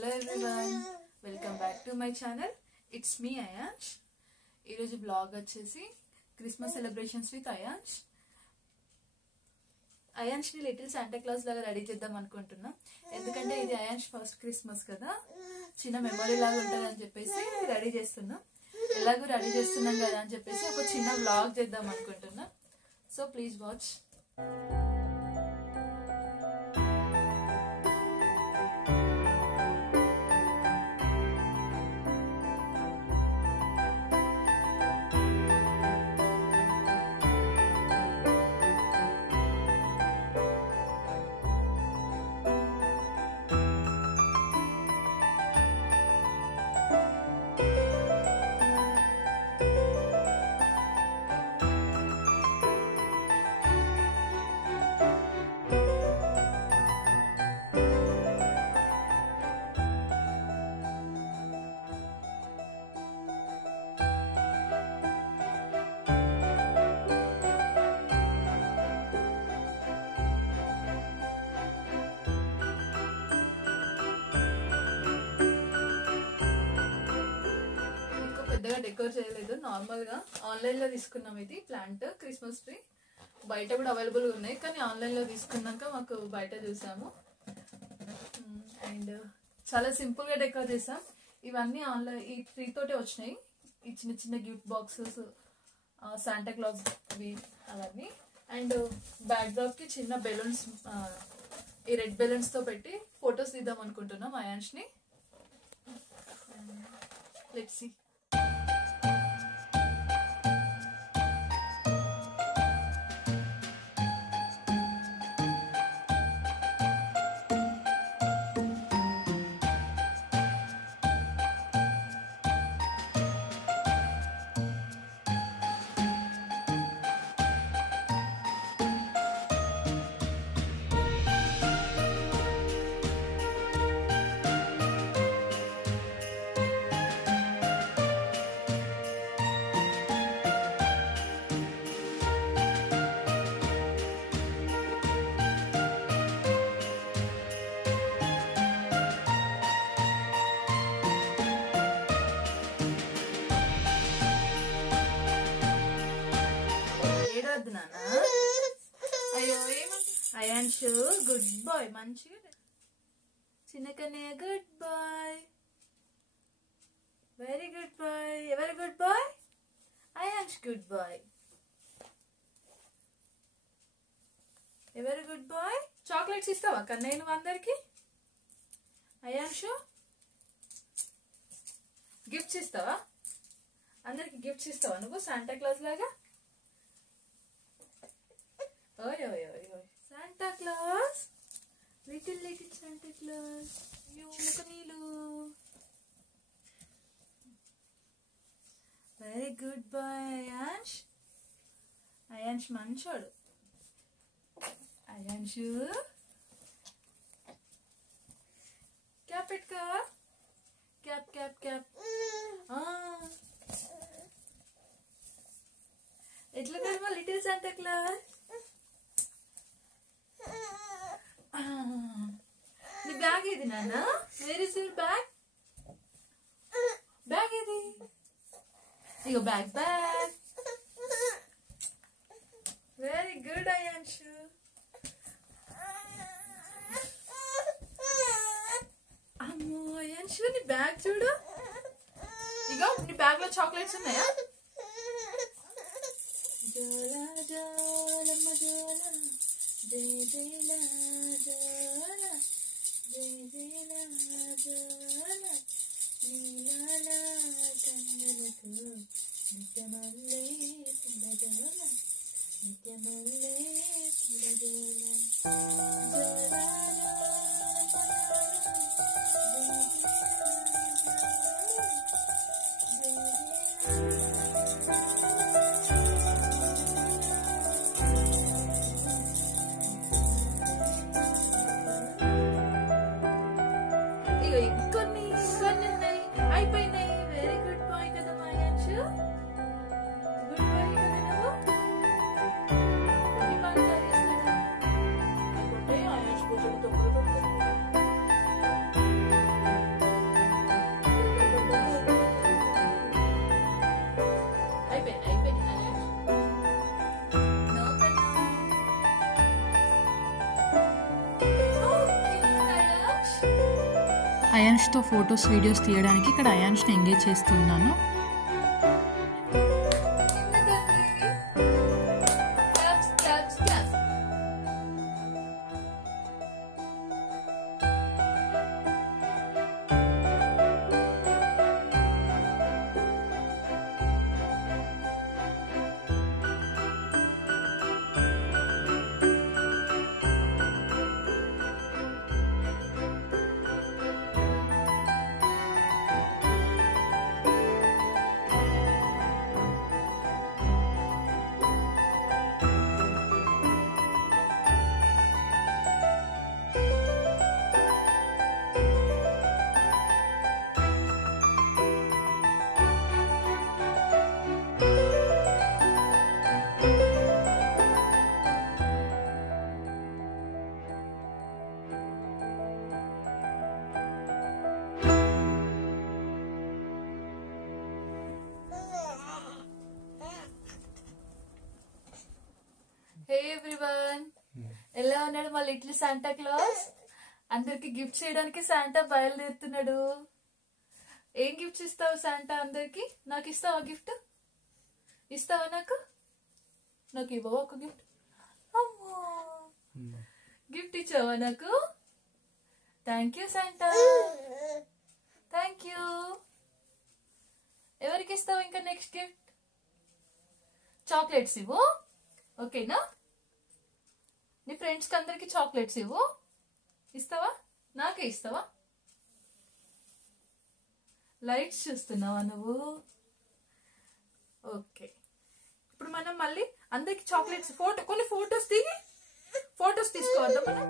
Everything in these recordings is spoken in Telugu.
Hello everyone, welcome back to my channel. It's me Ayansh. ఈరోజు బ్లాగ్ వచ్చేసి క్రిస్మస్ సెలబ్రేషన్స్ విత్ అయాన్ష్. అయాన్ష్ని లిటిల్ శాంటా క్లాస్ లాగా రెడీ చేద్దాం అనుకుంటున్నా. ఎందుకంటే ఇది అయాన్ష్ ఫస్ట్ క్రిస్మస్ కదా, చిన్న మెమరీ లాగా ఉంటుంది అని చెప్పేసి రెడీ చేస్తున్నాం. ఎలాగో రెడీ చేస్తున్నాం కదా అని చెప్పేసి ఒక చిన్న బ్లాగ్ చేద్దాం అనుకుంటున్నా. So please watch. పెద్దగా డెకోర్ చేయలేదు, నార్మల్ గా ఆన్లైన్ లో తీసుకున్నాం. ఇది ప్లాంట్ క్రిస్మస్ ట్రీ బయట కూడా అవైలబుల్ గా ఉన్నాయి, కానీ ఆన్లైన్ లో తీసుకున్నాక మాకు బయట చూసాము. అండ్ చాలా సింపుల్ గా డెకోర్ చేసాం. ఇవన్నీ ఆన్లైన్ ఈ ట్రీ తోటే వచ్చినాయి. ఈ చిన్న చిన్న గిఫ్ట్ బాక్సెస్, శాంటా క్లాస్ అవన్నీ. అండ్ బ్యాక్ డ్రాప్ కి చిన్న బెలూన్స్, ఈ రెడ్ బెలూన్స్ తో పెట్టి ఫొటోస్ తీద్దాం అనుకుంటున్నాం అయాన్ష్ ని. Let's see. అయ్యో అయాన్ష్ గుడ్ బాయ్, మంచిగా చిన్న కన్నయ్య good boy, very good boy. ఎవరి good boy? Ayansh good boy. ఎవరి గుడ్ బాయ్? చాక్లెట్స్ ఇస్తావా కన్నయ్య నువ్వు అందరికి? అయాన్ష్ గిఫ్ట్స్ ఇస్తావా? అందరికి గిఫ్ట్స్ ఇస్తావా నువ్వు శాంటా క్లాస్ లాగా? ఓయ్ ఓయ్ ఓయ్ ఓయ్, Santa Claus, little little Santa Claus. ముఖ నీళ్ళు. Very good boy Ayansh. Ayansh మంచోడు. అయాన్ష్ క్యాప్ పెట్టుకో, క్యాప్ క్యాప్ క్యాప్. ఎట్లా కదమ్మా లిటిల్ శాంటా క్లాస్? నీ బ్యాగ్ ఏది నాన్న? Where is your bag? Bag ఏది? ఇగో bag bag. Very good Ayansh. అమ్మో అయాన్ష్, నీ బ్యాగ్ చూడు. ఇగో నీ బ్యాగ్ లో చాక్లెట్స్ ఉన్నాయా? జోలా జోలమ్మ జోలా, జయ జయలా జోలా, జయ జయలా జోలా, నీలాల కన్నులకు నిత్యమల్లే పిల్లజోల, నిత్యమల్లే పిల్లజోల. జోలా కొన్ని ఉన్నాయి, అయిపోయినాయి. వెరీ గుడ్ బాయ్ కదా అయాన్ష్. గుడ్ బాయ్ కదా నువ్వు. కొన్ని పనులు చేస్తాను అనుకుంటే అయాన్ష్ కూర్చొని తొక్కలు పడుతుంది. అయాన్ష్తో ఫొటోస్ వీడియోస్ తీయడానికి ఇక్కడ అయాన్ష్ని ఎంగేజ్ చేస్తున్నాను. హే ఎవ్రీవన్, ఎలా ఉన్నాడు మా లిటిల్ శాంటా క్లాస్? అందరికి గిఫ్ట్ చేయడానికి శాంటా బయలుదేరుతున్నాడు. ఏం గిఫ్ట్స్ ఇస్తావు శాంటా అందరికి? నాకు ఇస్తావా గిఫ్ట్? ఇస్తావా నాకు ఇవ్వవా ఒక గిఫ్ట్? అమ్మో, గిఫ్ట్ ఇచ్చావా నాకు? Thank you Santa, thank you. ఎవరికి ఇస్తావు ఇంకా నెక్స్ట్ గిఫ్ట్? చాక్లెట్స్ ఇవ్వు, ఓకేనా? నీ ఫ్రెండ్స్కి అందరికి చాక్లెట్స్ ఇవ్వు. ఇస్తావా? నాకే ఇస్తావా? లైట్స్ చూస్తున్నావా నువ్వు? ఓకే, ఇప్పుడు మనం మళ్ళీ అందరికి చాక్లెట్స్ కొన్ని ఫొటోస్ తీసుకోవద్దా మనం?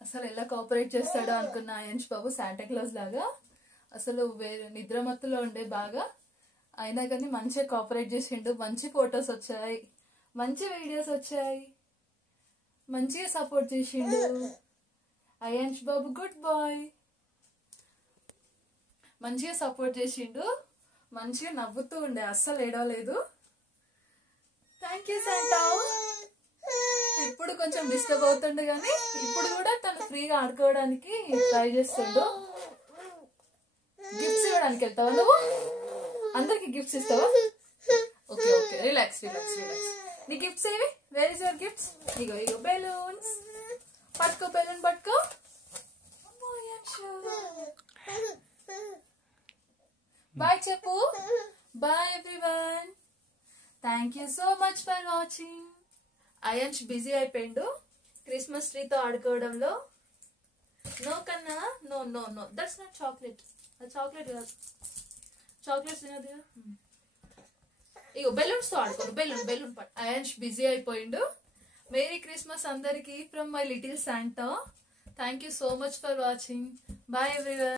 అసలు ఎలా కోఆపరేట్ చేస్తాడో అనుకున్న అయాన్ష్ బాబు శాంటా క్లాస్ లాగా. అసలు వేరే నిద్రమత్తులో ఉండే బాగా, అయినా కానీ మంచిగా కోఆపరేట్ చేసిండు. మంచి ఫొటోస్ వచ్చాయి, మంచి వీడియోస్ వచ్చాయి, మంచిగా సపోర్ట్ చేసిండు. అయాన్ష్ బాబు గుడ్ బాయ్, మంచిగా సపోర్ట్ చేసిండు. మంచిగా నవ్వుతూ ఉండే, అస్సలు ఏడవలేదు. Thank you Santa. ఇప్పుడు కొంచెం డిస్టర్బ్ అవుతుండే కానీ ఇప్పుడు కూడా తను ఫ్రీగా ఆడుకోవడానికి ట్రై చేస్తుండు. గిఫ్ట్స్ ఇవ్వడానికి వెళ్తావా నువ్వు? అందరికి గిఫ్ట్స్ ఇస్తావా? Okay okay, relax. నీ గిఫ్ట్స్ ఏవి? Where is your gifts? ఇగో బెలూన్స్. పట్టుకో, బెలూన్ పట్టుకో. బాయ్ చెప్పు. Bye everyone, thank you so much for watching. Ayansh busy అయిపోయిండు క్రిస్మస్ ట్రీతో ఆడుకోవడంలో. నో కన్నా, no no no, that's not chocolate. Chocolate కాదు, చాక్లెట్స్ తినదు. ఇగో బెలూన్స్ తో ఆడుకో. బెలూన్ పట్టు. అయాన్ష్ బిజీ అయిపోయిండు. మేరీ క్రిస్మస్ అందరికి from my little Santa. Thank you so much for watching. Bye everyone.